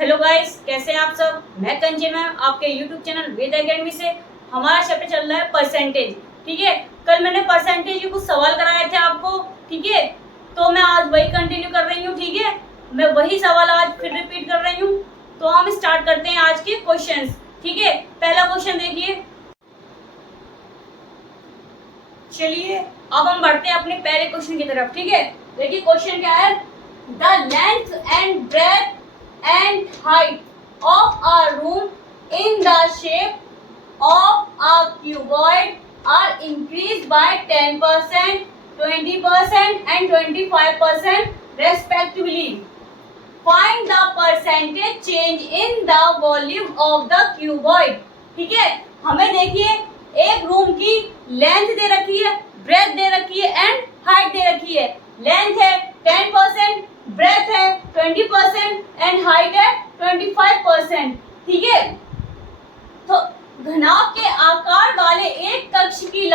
Hello guys, कैसे हैं आप सब। मैं कंचन मैम, आपके यूट्यूब चैनल वेद अकेडमी से। हमारा चैप्टर चल रहा है परसेंटेज। ठीक है, कल मैंने परसेंटेज के कुछ सवाल कराए थे आपको। ठीक है, तो मैं आज वही कंटिन्यू कर रही हूँ। ठीक है, मैं वही सवाल आज फिर रिपीट कर रही हूँ। तो हम स्टार्ट करते हैं आज के क्वेश्चंस। ठीक है, पहला क्वेश्चन देखिए। चलिए अब हम बढ़ते हैं अपने पहले क्वेश्चन की तरफ। ठीक है, देखिए क्वेश्चन क्या है। The length and breadth and height of a room in the shape of a cuboid are increased by 10%, 20% and 25% respectively. Find the percentage change in the volume of the cuboid. ठीक है, हमें देखिए एक room की length दे रखी है, breath दे रखी है एंड हाइट दे रखी है। लेंथ है 10%, ब्रेथ है 20% एंड हाइट है 25%। ठीक है, तो घनाभ के आकार वाले एक कक्ष की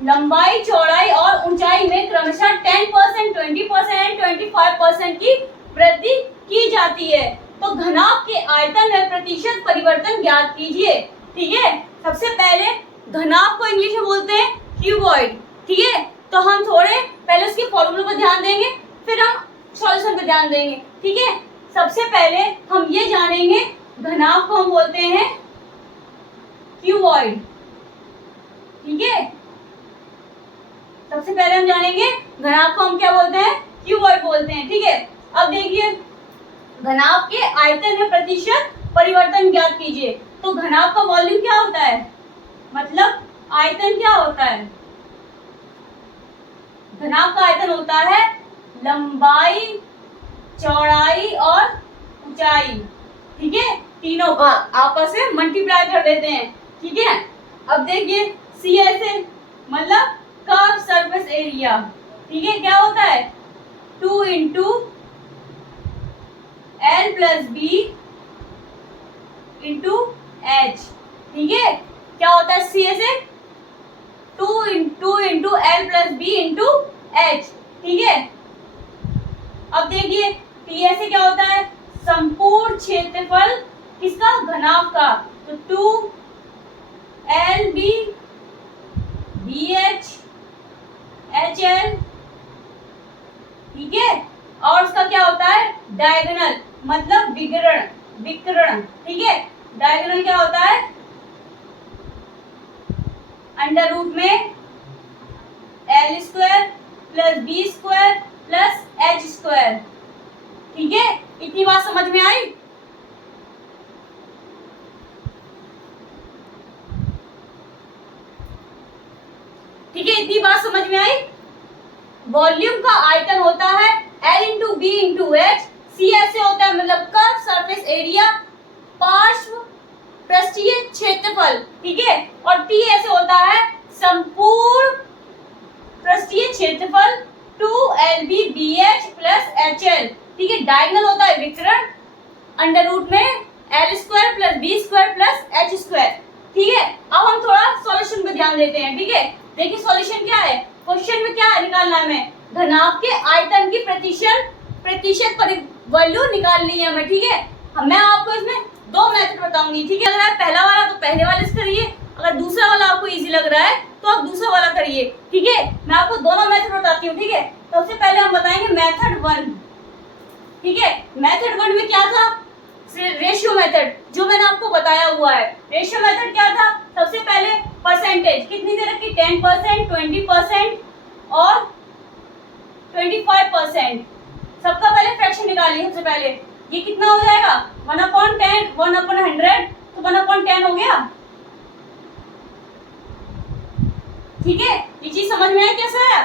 लंबाई, चौड़ाई और ऊंचाई में क्रमशः 10%, 20% एंड 25% की वृद्धि की जाती है। तो घनाभ के आयतन में प्रतिशत परिवर्तन ज्ञात कीजिए। ठीक है, सबसे पहले घनाभ को इंग्लिश में बोलते हैं क्यूबॉइड। ठीक है, तो हम थोड़े पहले उसके फॉर्मूले पर ध्यान देंगे, फिर हम सॉल्यूशन पर ध्यान देंगे। ठीक है, सबसे पहले हम ये जानेंगे घनाभ को हम बोलते हैं क्यूबॉइड। ठीक है, सबसे पहले हम जानेंगे घनाभ को हम क्या बोलते हैं, क्यूबॉइड बोलते हैं। ठीक है, अब देखिए घनाभ के आयतन में प्रतिशत परिवर्तन ज्ञात कीजिए। तो घनाभ का वॉल्यूम क्या होता है, मतलब आयतन क्या होता है। घनाभ का आयतन होता है लंबाई, चौड़ाई और ऊंचाई। ठीक है, तीनों का आपस में मल्टीप्लाई कर देते हैं। ठीक है, अब देखिए CSA मतलब कर्व सरफेस एरिया। ठीक है, क्या होता है 2 into L plus B into H। ठीक है, क्या होता है CSA 2 into L plus B into H। ठीक है, अब देखिए TSA क्या होता है, संपूर्ण क्षेत्रफल किसका, घनाभ का। तो 2LB BH HL। ठीक है, और उसका क्या होता है डायगोनल मतलब विकर्ण। ठीक है, डायगोनल क्या होता है अंडर रूट में L square plus B square plus H square. ठीक है, इतनी बात समझ में आई। ठीक है, इतनी बात समझ में आई। वॉल्यूम का आयतन होता है L into B into H। CSA होता है मतलब कर्व सरफेस एरिया, पार्श्व पृष्ठीय क्षेत्रफल। ठीक है, और TSA होता है संपूर्ण पृष्ठीय क्षेत्रफल 2LB BH प्लस HL। ठीक है, डायगोनल होता है विकर्ण, अंडर रूट में L square plus B square plus H square. ठीक है, अब हम थोड़ा सॉल्यूशन पे ध्यान देते हैं। ठीक है, देखिए सॉल्यूशन क्या है, क्वेश्चन में क्या निकालना है हमें, घनाभ के आयतन की प्रतिशत वैल्यू निकाल ली है हमें। ठीक है, मैं आपको इसमें दो मेथड बताऊंगी। ठीक है, अगर पहला वाला तो पहले वाले से करिए, अगर दूसरा वाला आपको इजी लग रहा है तो आप दूसरा वाला करिए। ठीक है, मैं आपको दोनों मेथड बताती हूँ। ठीक है, सबसे पहले हम बताएंगे मेथड 1। ठीक है, मेथड 1 में क्या था, रेशियो मेथड, जो मैंने आपको बताया हुआ है। रेशियो मेथड क्या था, सबसे पहले परसेंटेज कितनी दे रखी, 10%, 20% और 25%। सबका पहले फ्रैक्शन निकालिए। सबसे पहले ये कितना हो जाएगा 1/10, 1/100, तो 1/10 हो गया। ठीक है, ये चीज समझ में आया कैसा है।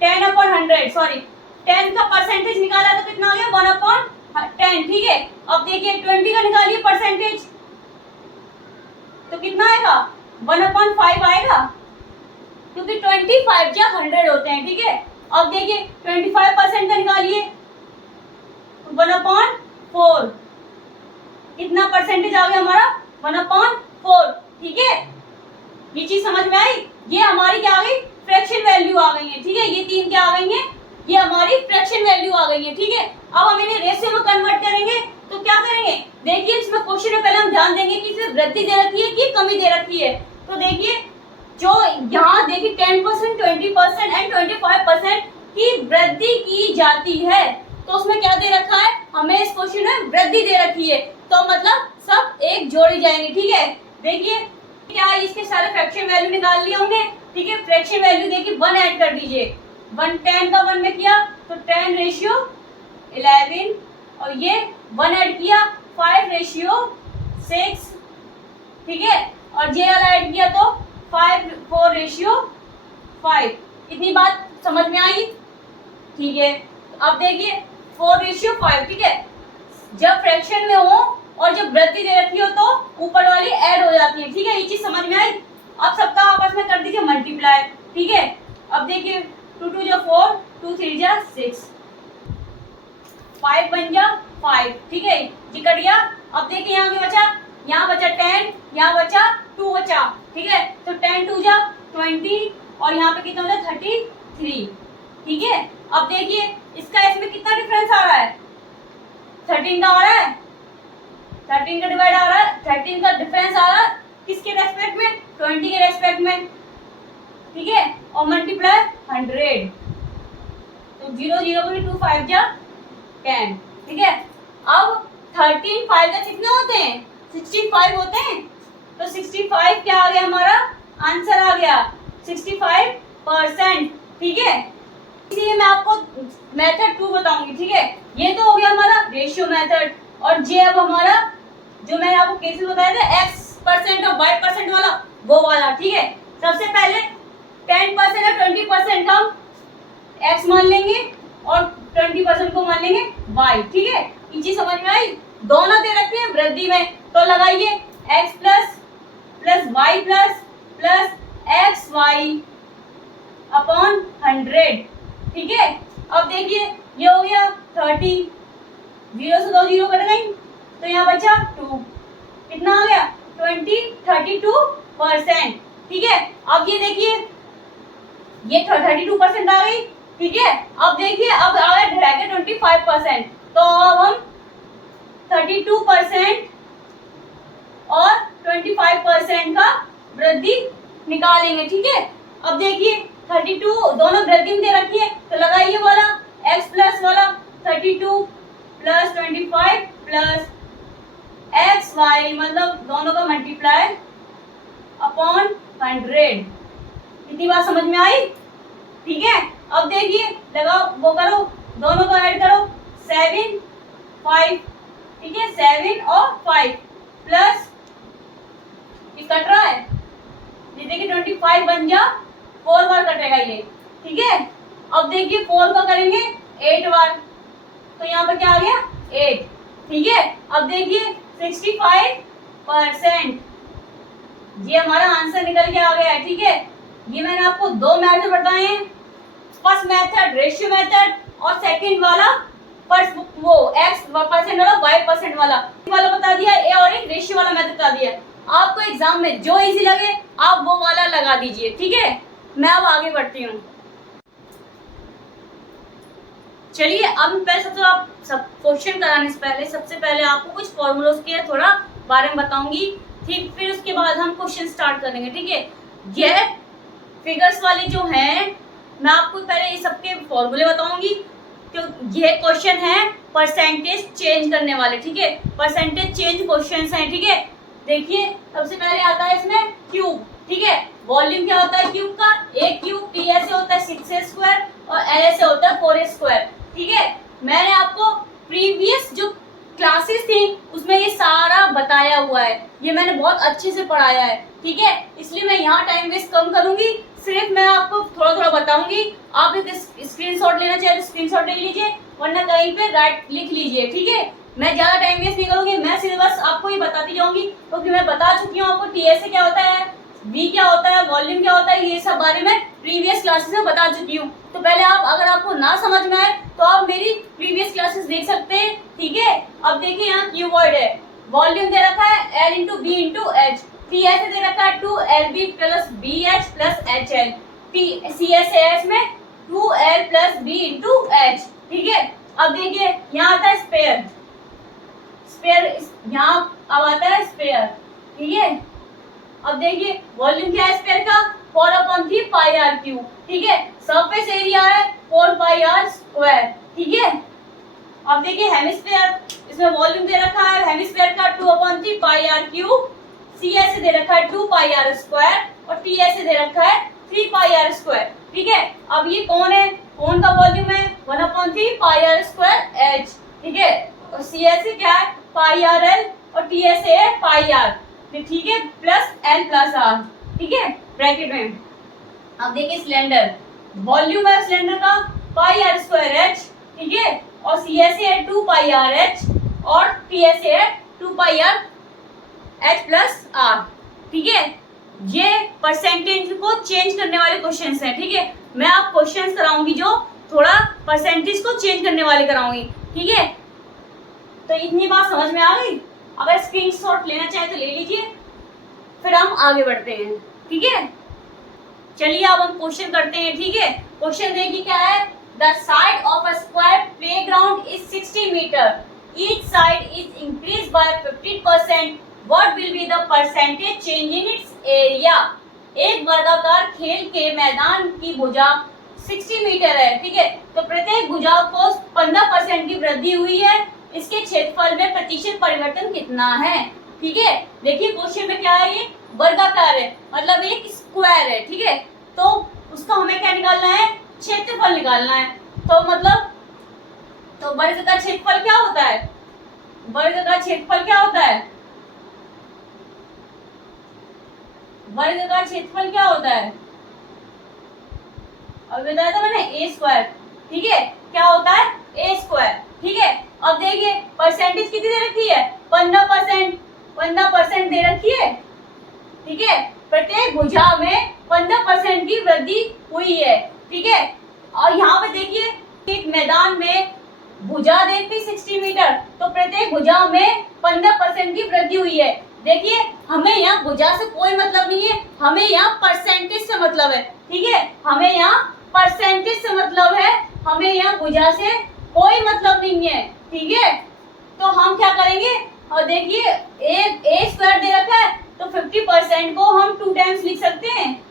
10/100 सॉरी 10 का परसेंटेज निकाला तो कितना हो गया 1/10। ठीक है, अब देखिए 20 का निकालिए परसेंटेज, तो कितना आएगा 1/5 आएगा, क्योंकि 25 या 100 होते हैं। ठीक है, अब देखिए 25% का निकालिए 1/4, कितना परसेंटेज आ गया हमारा 1/4। ठीक है, ये चीज समझ में आई। ये हमारी क्या आ गई फ्रैक्शन वैल्यू आ गई है। ठीक है, ये तीन क्या आ गई है ये हमारी फ्रैक्शन वैल्यू आ गई है, ठीक है। अब हम इन्हें रेशियो में कन्वर्ट करेंगे तो क्या करेंगे, देखिए इसमें क्वेश्चन में पहले हम ध्यान देंगे कि इसमें वृद्धि दे रखी है कि कमी दे रखी है। तो देखिए जो यहाँ देखिए 10%, 20% एंड 25% की वृद्धि की जाती है, तो उसमें क्या दे रखा है, हमें इस क्वेश्चन में वृद्धि दे रखी है, तो मतलब सब एक जोड़ी जाएंगे, ठीक है। देखिए क्या इसके सारे फ्रैक्शन वैल्यू निकाल लिए होंगे, ठीक है। फ्रैक्शन वैल्यू देखिए 1 ऐड कर दीजिए, 1 10 का 1 में किया तो 10:11 और ये 1 ऐड किया 5:6, ठीक है। और जे वाला ऐड किया तो 4:5। इतनी बात समझ में आई, ठीक है। अब देखिए 4:5, ठीक है। जब फ्रैक्शन में हो और जब वृद्धि दे रखी हो तो ऊपर वाली ऐड हो जाती है, ठीक है। ये चीज समझ में आई। अब सबका आपस में कर दीजिए मल्टीप्लाई, ठीक है। अब देखिए 2 2 जा 4, 2 3 जा 6, 5 बन जा 5, ठीक है। ये कट गया। अब देखिए यहाँ क्या बचा, यहाँ बचा 10, यहाँ बचा 2 बचा, ठीक है। तो 10 2 जा 20 और यहाँ पे कितना होता है 33, ठीक है। अब देखिए इसका इसमें कितना डिफरेंस आ रहा है, 13 का आ रहा है, 13 का डिवाइड आ रहा है, 13 का डिफरेंस आ रहा है किसके रेस्पेक्ट में, 20 के रेस्पेक्ट में, ठीक है। और मल्टीप्लाई 100, तो 0 0 को 2 5 जा 10, ठीक है। अब 13 5 का कितने होते हैं, 65 होते हैं। तो 65 क्या आ गया, हमारा आंसर आ गया 65%, ठीक है। इसलिए मैं आपको मेथड 2 बताऊंगी, ठीक है। ये तो हो गया हमारा रेशियो मेथड, और जे अब हमारा जो मैंने आपको केसेस बताया था x% और y% वाला, वो वाला, ठीक है। सबसे पहले 10% और 20% हम x मान लेंगे और 20% को मान लेंगे y, ठीक है। ये चीज समझ में आई। दोनों दे रखे हैं वृद्धि में, तो लगाइए x plus y plus xy upon 100, ठीक है। अब देखिए ये हो गया 30, 0 से 2 0 कट गई, तो यहाँ बचा 2, कितना आ गया 32%, ठीक है। अब ये देखिए ये 32% आ गई, ठीक है। अब देखिए अब आ गया 25%, तो अब हम 32% और 25% का वृद्धि निकालेंगे, ठीक है। अब देखिए 32 दोनों वृद्धि में दे रखी है, तो लगाइए वाला x प्लस वाला 32 प्लस 25 प्लस xy, मतलब दोनों का मल्टीप्लाई अपॉन 100। इतनी बात समझ में आई, ठीक है। अब देखिए लगाओ, वो करो, दोनों को ऐड करो 7 5, ठीक है। 7 और 5 प्लस ये कट रहा है, ये देखिए 25 बन जा 4 बार कटेगा ये, ठीक है। अब देखिए 4 का करेंगे 8 बार, तो यहाँ पर क्या आ गया 8, ठीक है। अब देखिए 65%, ये हमारा आंसर निकल के आ गया है, ठीक है। ये मैंने आपको 2 मेथड बताए हैं, फर्स्ट मेथड रेशियो मेथड और सेकंड वाला वो x% वाला y% वाला बता दिया है, और एक रेशियो वाला मेथड बता दिया है। आपको एग्जाम में जो इजी लगे आप वो वाला लगा दीजिए, ठीक है। मैं अब आगे बढ़ती हूँ। चलिए अब पहले सब क्वेश्चन कराने से पहले सबसे पहले आपको कुछ फॉर्मूलोज के थोड़ा बारे में बताऊंगी, ठीक। फिर उसके बाद हम क्वेश्चन स्टार्ट करेंगे, ठीक है। ये फिगर्स वाले जो हैं, मैं आपको पहले ये सबके फॉर्मूले बताऊंगी, तो ये क्वेश्चन है परसेंटेज चेंज करने वाले, ठीक है। परसेंटेज चेंज क्वेश्चंस हैं, ठीक है। देखिए सबसे पहले आता है इसमें क्यूब, ठीक है। वॉल्यूम क्या होता है क्यूब का, एक क्यूब, टी ऐसे होता है 6a² और एल ऐसे होता है 4a², ठीक है। मैंने आपको प्रीवियस जो क्लासेस थी उसमें ये सारा बताया हुआ है, ये मैंने बहुत अच्छे से पढ़ाया है, ठीक है। इसलिए मैं यहाँ टाइम वेस्ट कम करूंगी, सिर्फ मैं आपको थोड़ा थोड़ा बताऊंगी। आप एक स्क्रीनशॉट लेना चाहे तो स्क्रीनशॉट ले लीजिए, वरना कहीं पे राइट लिख लीजिए, ठीक है। मैं ज्यादा टाइम वेस्ट नहीं करूंगी, मैं सिर्फ बस आपको ये बताती जाऊंगी, क्योंकि मैं बता चुकी हूँ आपको टीएसए क्या होता है, वी क्या होता है, वॉल्यूम क्या होता है, ये सब बारे में प्रीवियस क्लासेस में बता चुकी हूँ। तो पहले आप अगर आपको ना समझ में आए तो आप मेरी प्रीवियस क्लासेस देख सकते हैं, ठीक है। अब देखिए यहाँ क्यूबॉइड है, वॉल्यूम दे रखा है L into B into H, टी ऐसे दे रखा है 2LB plus BH plus HL, C S में 2L plus B into H। ठीक है, अब देखिए यहाँ आता है स्पेयर, यहाँ अब आता है स्पेयर। ठीक है, अब देखिए वॉल्यूम क्या है स्पेयर का, 4/3 पाई आर क्यूब। ठीक है, सरफेस एरिया है 4 पाई आर स्क्वायर। ठीक है, अब देखिए हेमिस्फीयर, इसमें वॉल्यूम दे रखा है हेमिस्फीयर का 2/3 पाई आर क्यूब, सी ऐसे दे रखा है 2 पाई आर स्क्वायर और टी ऐसे दे रखा है 3 पाई आर स्क्वायर। ठीक है, अब ये कौन है, कौन का वॉल्यूम है 1/3 पाई आर स्क्वायर एच। ठीक है, और सी ऐसे क्या है पाई आर एल और टी ऐसे है पाई आर। ठीक है, प्लस एल प्लस आर। ठीक है, ब्रैकेट में। अब देखिए सिलेंडर, वॉल्यूम है सिलेंडर का पाई आर स्क्वायर एच। ठीक है, और सी ऐसे है 2 पाई आर एच और टी ऐसे है 2 पाई आर एच प्लस आर। ठीक है, ये परसेंटेज को चेंज करने वाले क्वेश्चंस हैं। ठीक है, मैं आप क्वेश्चंस कराऊंगी जो थोड़ा परसेंटेज को चेंज करने वाले कराऊंगी। ठीक है, तो इतनी बात समझ में आ गई। अगर स्क्रीनशॉट लेना चाहे तो ले लीजिए, फिर हम आगे बढ़ते हैं। ठीक है, चलिए अब हम क्वेश्चन करते हैं। ठीक है, क्वेश्चन देखिए क्या है, the side of a square playground is 60 metre, each side is increase by 15%, what will be the percentage change in its area. एक वर्गाकार खेल के मैदान की भुजा 60 मीटर है। ठीक है, तो प्रत्येक भुजा को 15% की वृद्धि हुई है, इसके क्षेत्रफल में प्रतिशत परिवर्तन कितना है। ठीक है, देखिए क्वेश्चन में क्या है, ये वर्गाकार है मतलब एक स्क्वायर है। ठीक है, तो उसका हमें क्या निकालना है, क्षेत्रफल निकालना है। तो मतलब तो वर्ग का क्षेत्रफल क्या होता है, वर्ग का क्षेत्रफल क्या होता है, वर्ग का क्षेत्रफल क्या होता है, अब बताया था मैंने ए स्क्वायर। ठीक है, क्या होता है ए स्क्वायर। ठीक है, अब देखिए परसेंटेज कितनी दे रखी है 15%, 15% दे रखी है। ठीक है, प्रत्येक भुजा में 15% की वृद्धि हुई है। ठीक है, और यहाँ पे देखिए एक मैदान में भुजा देखी 60 मीटर, तो प्रत्येक भुजा में 15% की वृद्धि हुई है। देखिए हमें यहाँ भुजा से कोई मतलब नहीं है, हमें यहाँ परसेंटेज से मतलब है। ठीक है, हमें यहाँ परसेंटेज से मतलब है, हमें यहाँ भुजा से कोई मतलब नहीं है। ठीक है, तो हम क्या करेंगे, और देखिए ए स्क्वायर दे रखा है तो 50% को हम 2 टाइम्स लिख सकते हैं,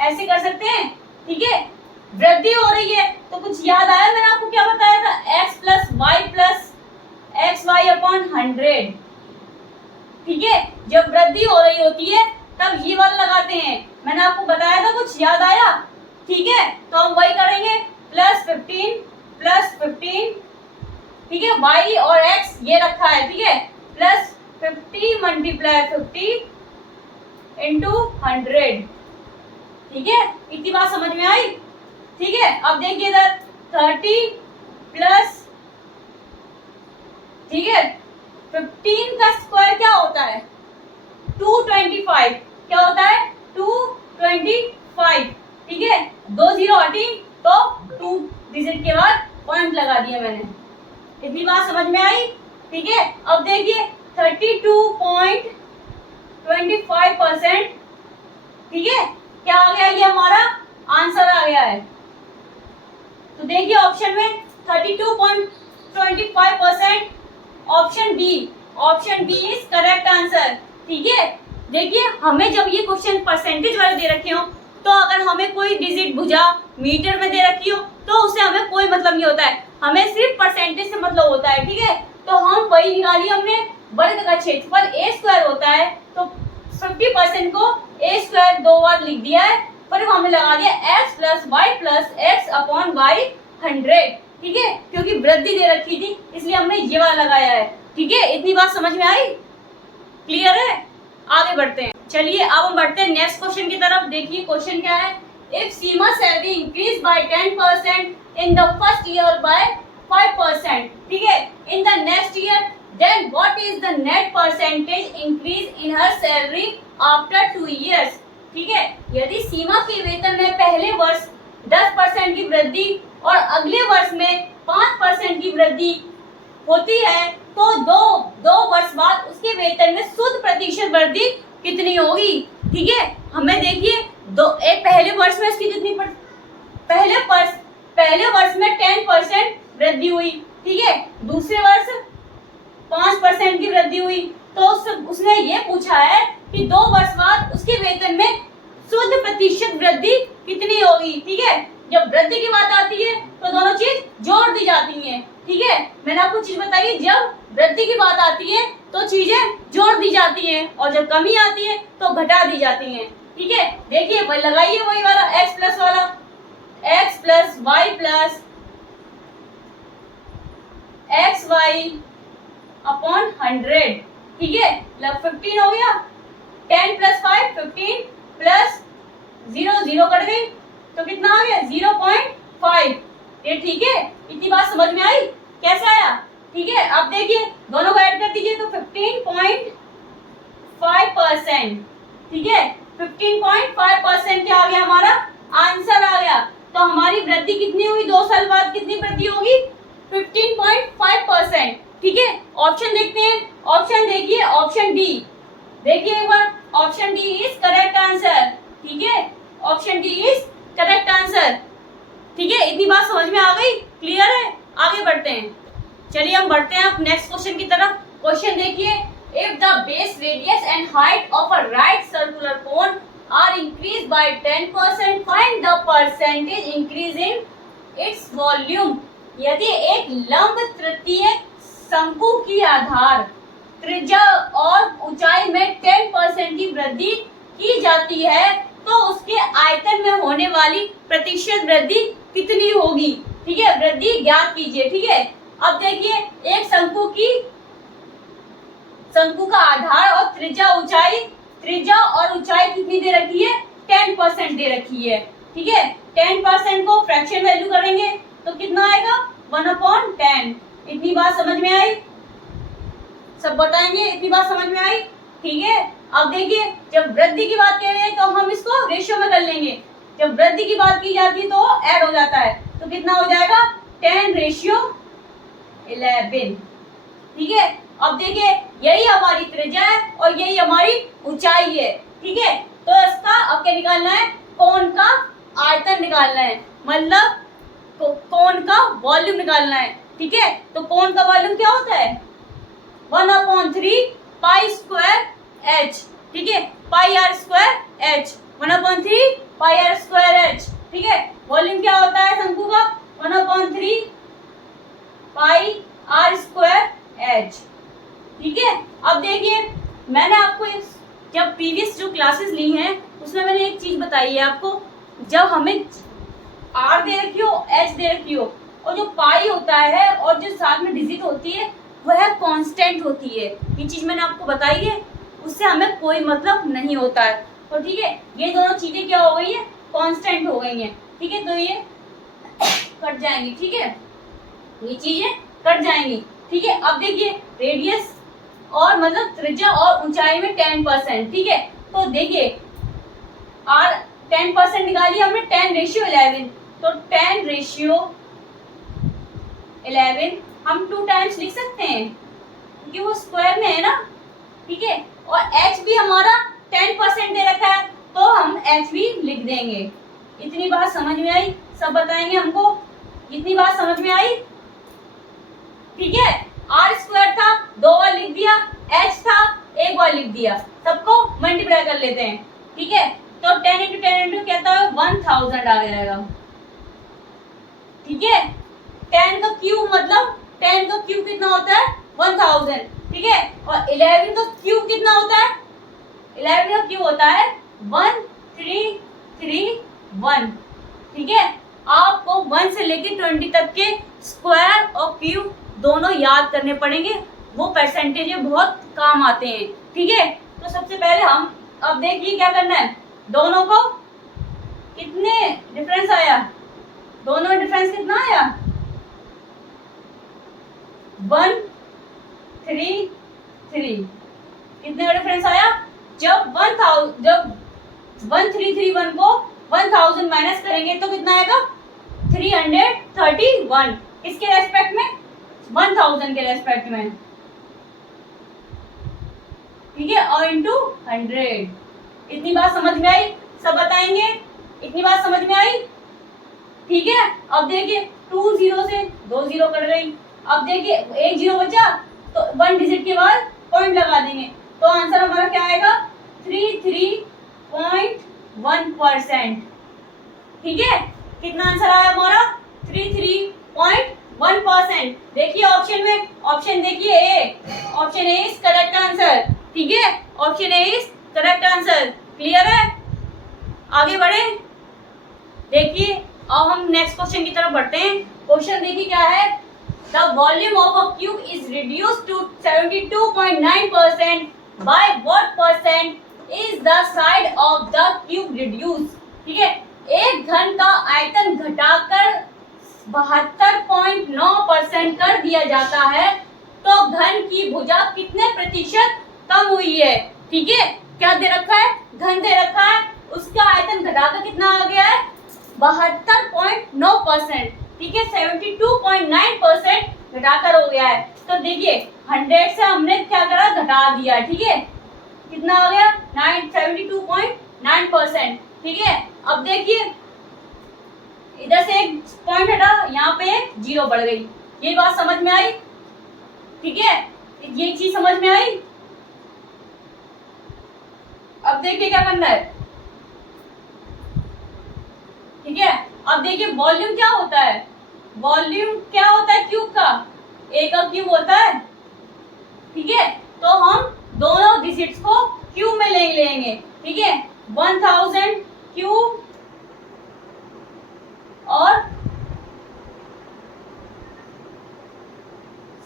ऐसे कर सकते हैं। ठीक है, वृद्धि हो रही है तो कुछ याद आया, मैंने आपको क्या बताया था, x plus Y plus X Y upon 100। ठीक है, जब वृद्धि हो रही होती है तब ये वाला लगाते हैं, मैंने आपको बताया था, कुछ याद आया। ठीक है, तो हम वही करेंगे प्लस 15। ठीक है, y और x ये रखा है। ठीक है, प्लस 50 मल्टीप्लाई 50 इंटू 100। ठीक है, इतनी बात समझ में आई। ठीक है, अब देखिए इधर 30 प्लस, ठीक है 15 का स्क्वायर क्या होता है 225, क्या होता है 225। ठीक है, 2 0 हटी तो 2 डिजिट के बाद पॉइंट लगा दिया मैंने, इतनी बात समझ में आई। ठीक है, अब देखिए 32.25%। ठीक है, क्या आ गया, ये हमारा आंसर आ गया है। तो देखिए ऑप्शन में 32.25%, option B is correct answer. ठीक है, देखिए हमें जब ये क्वेश्चन परसेंटेज वाले दे रखे हो, तो अगर हमें कोई डिजिट भुजा मीटर में दे रखी हो तो उससे हमें कोई मतलब नहीं होता है, हमें सिर्फ परसेंटेज से मतलब होता है। ठीक है, तो हम वही निकाली हमने, वर्ग का क्षेत्रफल ए स्क्वायर होता है, तो 50% को ए स्क्वायर 2 बार लिख दिया है, पर हमने लगा दिया x plus Y plus X upon Y 100। ठीक है, क्योंकि वृद्धि दे रखी थी इसलिए हमने ये वाला लगाया है। ठीक है, इतनी बात समझ में आई, क्लियर है, आगे बढ़ते हैं। चलिए अब हम बढ़ते हैं नेक्स्ट क्वेश्चन की तरफ। देखिए क्वेश्चन क्या है, if Seema salary increase by 10% in the first year by 5%, ठीक है, in the next year, then what is the net percentage increase in her salary after 2 years। ठीक है, यदि सीमा के वेतन में पहले वर्ष 10% की वृद्धि और अगले वर्ष में 5% की वृद्धि होती है, तो दो वर्ष बाद उसके वेतन में शुद्ध प्रतिशत वृद्धि कितनी होगी। ठीक है, हमें देखिए दो एक पहले वर्ष में इसकी कितनी पहले वर्ष में 10% वृद्धि हुई, ठीक है, दूसरे वर्ष 5% की वृद्धि हुई। तो उसने ये पूछा है कि 2 वर्ष बाद उसके वेतन में शुद्ध प्रतिशत वृद्धि कितनी होगी, ठीक है। जब वृद्धि की बात आती है तो दोनों चीज जोड़ दी जाती हैं, ठीक है। मैंने आपको चीज बताई, जब वृद्धि की बात आती है तो चीजें जोड़ दी जाती हैं और जब कमी आती है तो घटा दी जाती हैं, ठीक है। देखिए लगाइए वही वाला x प्लस वाला, x plus Y plus X Y upon 100, ठीक है। 15 हो गया, 10 प्लस 5 15 प्लस 0 कट गई तो कितना आ गया 0.5। ये ठीक है, इतनी बात समझ में आई, कैसे आया, ठीक है। अब देखिए दोनों को ऐड कर दीजिए तो 15.5%, ठीक है। 15.5% क्या आ गया, हमारा आंसर आ गया। तो हमारी वृद्धि कितनी हुई, 2 साल बाद कितनी वृद्धि होगी, 15.5%, ठीक है। ऑप्शन देखते हैं, ऑप्शन देखिए, ऑप्शन डी देखिए एक बार, option D is correct answer, ठीक है। Option D is correct answer, ठीक है। इतनी बात समझ में आ गई, क्लियर है। आगे बढ़ते हैं, चलिए हम बढ़ते हैं अब नेक्स्ट क्वेश्चन की तरफ। क्वेश्चन देखिए, if the base radius and height of a right circular cone are increase by 10%, find the percentage increase in its volume. यदि एक लंब तृतीयक शंकु की आधार त्रिज्या और ऊंचाई में 10% की वृद्धि की जाती है तो उसके आयतन में होने वाली प्रतिशत वृद्धि कितनी होगी, ठीक है। वृद्धि ज्ञात कीजिए, ठीक है। अब देखिए एक शंकु का आधार और त्रिज्या और ऊंचाई कितनी दे रखी है, 10% दे रखी है, ठीक है। 10% को फ्रैक्शन वैल्यू करेंगे तो कितना आएगा 1/10। इतनी बात समझ में आई, सब बताएंगे, इतनी बात समझ में आई, ठीक है। अब देखिए जब वृद्धि की बात कर रहे हैं तो हम इसको रेशियो में कर लेंगे, जब वृद्धि की बात की जाती है तो ऐड हो जाता है, तो कितना हो जाएगा 10:11, ठीक है। अब देखिए यही हमारी त्रिज्या है और यही हमारी ऊंचाई है, ठीक है। तो इसका अब क्या निकालना है, कोण का आयतन निकालना है, मतलब कोण का वॉल्यूम निकालना है, ठीक है। तो कोण का वॉल्यूम क्या होता है 1/3 पाई स्क्वायर h, ठीक है, पाई r स्क्वायर h, 1/3 पाई r स्क्वायर h, ठीक है। वॉल्यूम क्या होता है शंकु का 1/3 पाई r स्क्वायर h, ठीक है। अब देखिए मैंने आपको जब प्रीवियस जो क्लासेस ली हैं उसमें मैंने एक चीज बताई है आपको, जब हमें r दे रखी हो h दे रखी हो और जो पाई होता है और जो साथ में डिजिट होती है वह कांस्टेंट होती है, ये चीज मैंने आपको बताई है, उससे हमें कोई मतलब नहीं होता है। तो ठीक है, ये दोनों चीजें क्या हो गई है, कांस्टेंट हो गई हैं, ठीक है। तो ये कट जाएंगी, ठीक है, ये चीजें कट जाएंगी, ठीक है। अब देखिए रेडियस और मतलब त्रिज्या और ऊंचाई में 10%, ठीक है। तो देखिए r 10% निकाली हमने 10:11, तो 10:11 हम 2 टाइम्स लिख सकते हैं क्योंकि वो स्क्वायर में है ना, ठीक है। और h भी हमारा 10% दे रखा है तो हम h भी लिख देंगे। इतनी बात समझ में आई, सब बताएंगे हमको, इतनी बात समझ में आई, ठीक है। r स्क्वायर था 2 बार लिख दिया, h था 1 बार लिख दिया, सबको मल्टीप्लाई कर लेते हैं, ठीक है। तो 10 × 10 कहता है 1000 आ जाएगा, ठीक है। 10 का क्यूब मतलब 10 का क्यूब कितना होता है 1000, ठीक है। और 11 का क्यूब कितना होता है, 11 का क्यूब होता है 1331, ठीक है। आपको 1 से लेकर 20 तक के स्क्वायर और क्यूब दोनों याद करने पड़ेंगे, वो परसेंटेज बहुत काम आते हैं, ठीक है। तो सबसे पहले हम अब देखिए क्या करना है, दोनों को कितने डिफरेंस आया, दोनों में डिफरेंस कितना आया 133, कितने का डिफरेंस आया, जब 1331 को 1000 माइनस करेंगे तो कितना आएगा 331, इसके रेस्पेक्ट में 1000 के रेस्पेक्ट में, ठीक है, और इंटू 100। इतनी बात समझ में आई, सब बताएंगे। इतनी बात समझ में आई? ठीक है। अब देखिए 2 0 से 2 0 कट गई। अब देखिए 1 0 बचा तो 1 डिजिट के बाद पॉइंट लगा देंगे, तो आंसर हमारा क्या आएगा? 33.1%। ठीक है, कितना आंसर आया हमारा? 33.1%। देखिए ऑप्शन में, ऑप्शन देखिए A, option A is correct answer. ठीक है, option A is correct answer. Clear है? आगे बढ़े। देखिए अब हम नेक्स्ट क्वेश्चन की तरफ बढ़ते हैं। क्वेश्चन देखिए क्या है? The volume of a cube is reduced to 72.9%, by what percent is the side of the cube reduce. ठीक है, एक घन का आयतन घटाकर 72.9% कर दिया जाता है, तो घन की भुजा कितने प्रतिशत कम हुई है? ठीक है, क्या दे रखा है? घन दे रखा है, उसका आयतन घटाकर कितना आ गया है? 72.9%। ठीक है, 72.9% घटाकर हो गया है। तो देखिए 100 से हमने क्या करा? घटा दिया। ठीक है, कितना आ गया? 72.9%। ठीक है, अब देखिए इधर से एक पॉइंट हटा, यहाँ पे 0 बढ़ गई। ये बात समझ में आई? ठीक है, ये चीज समझ में आई? अब देखिए क्या करना है। ठीक है, अब देखिए वॉल्यूम क्या होता है? वॉल्यूम क्या होता है क्यूब का? ए का क्यूब होता है। ठीक है, तो हम दोनों डिजिट्स को क्यूब में ले लेंगे। ठीक है, 1000 क्यूब और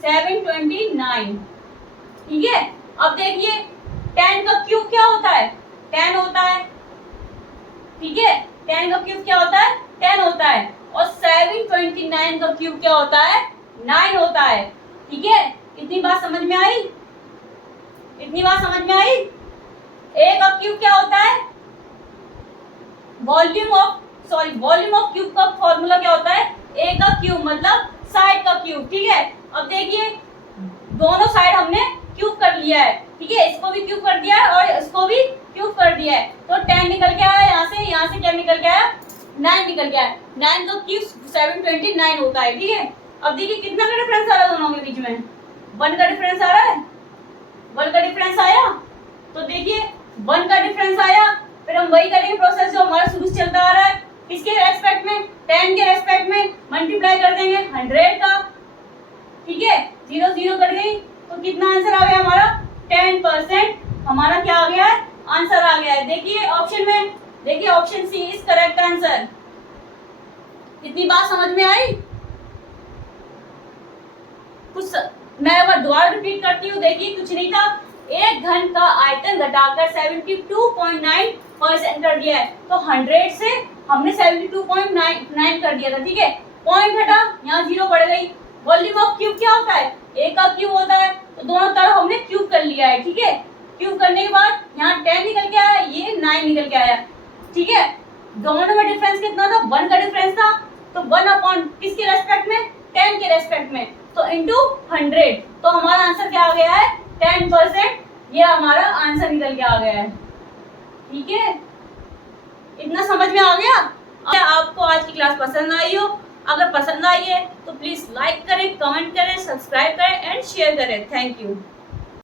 729। ठीक है, अब देखिए 10 का क्यूब क्या होता है? 10 होता है। ठीक है, 10 का क्यूब क्या होता है? 10 होता है। और 729 का क्यूब क्या होता है? 9 होता है। ठीक है, इतनी बात समझ में आई? इतनी बात समझ में आई? ए का क्यूब क्या होता है? वॉल्यूम ऑफ क्यूब का फॉर्मूला क्या होता है? ए का क्यूब मतलब साइड का क्यूब। ठीक है, अब देखिए दोनों साइड हमने क्यूब कर लिया है। ठीक है, इसको भी क्यूब कर दिया है और इसको भी क्यूब कर दिया है, तो 10 निकल के आया यहाँ से क्या निकल के आया? 9 निकल के आया। 9 का क्यूब 729 होता है। ठीक है, अब देखिए कितना का डिफरेंस आ रहा है दोनों के बीच में? 1 का डिफरेंस आ रहा है। 1 का डिफरेंस आया, तो देखिए 1 का डिफरेंस आया, फिर हम वही करेंगे प्रोसेस जो हमारा शुरू से चलता आ रहा है। किसके रेस्पेक्ट में? 10 के रेस्पेक्ट में मल्टीप्लाई कर देंगे 100 का। ठीक है, 0 0 कट गई, तो कितना आंसर आ गया हमारा? 10% हमारा क्या आ गया है? आंसर आ गया है। देखिए ऑप्शन में, देखिए option C is correct answer. इतनी बात समझ में आई? कुछ मैं एक बार दोबारा रिपीट करती हूँ। देखिए कुछ नहीं था, एक घन का आयतन घटाकर 72.9% कर दिया है, तो 100 से हमने 72.9 कर दिया था। ठीक है, पॉइंट हटा, यहाँ 0 बढ़ गई। वॉल्यूम ऑफ क्यूब क्या होता है? ए का क्यूब होता है, तो दोनों तरफ हमने क्यूब कर लिया है। ठीक है, क्यूब करने के बाद यहाँ 10 निकल के आया, ये 9 निकल के आया। ठीक है, दोनों में डिफरेंस कितना था? 1 का डिफरेंस था, तो 1 अपॉन किसके रेस्पेक्ट में? 10 के रेस्पेक्ट में, तो इंटू 100, तो हमारा आंसर क्या आ गया है? 10%। ये हमारा आंसर निकल के आ गया है। ठीक है, इतना समझ में आ गया? अगर आपको आज की क्लास पसंद आई हो, अगर पसंद आई है तो प्लीज लाइक करें, कमेंट करें, सब्सक्राइब करें एंड शेयर करें। Thank you.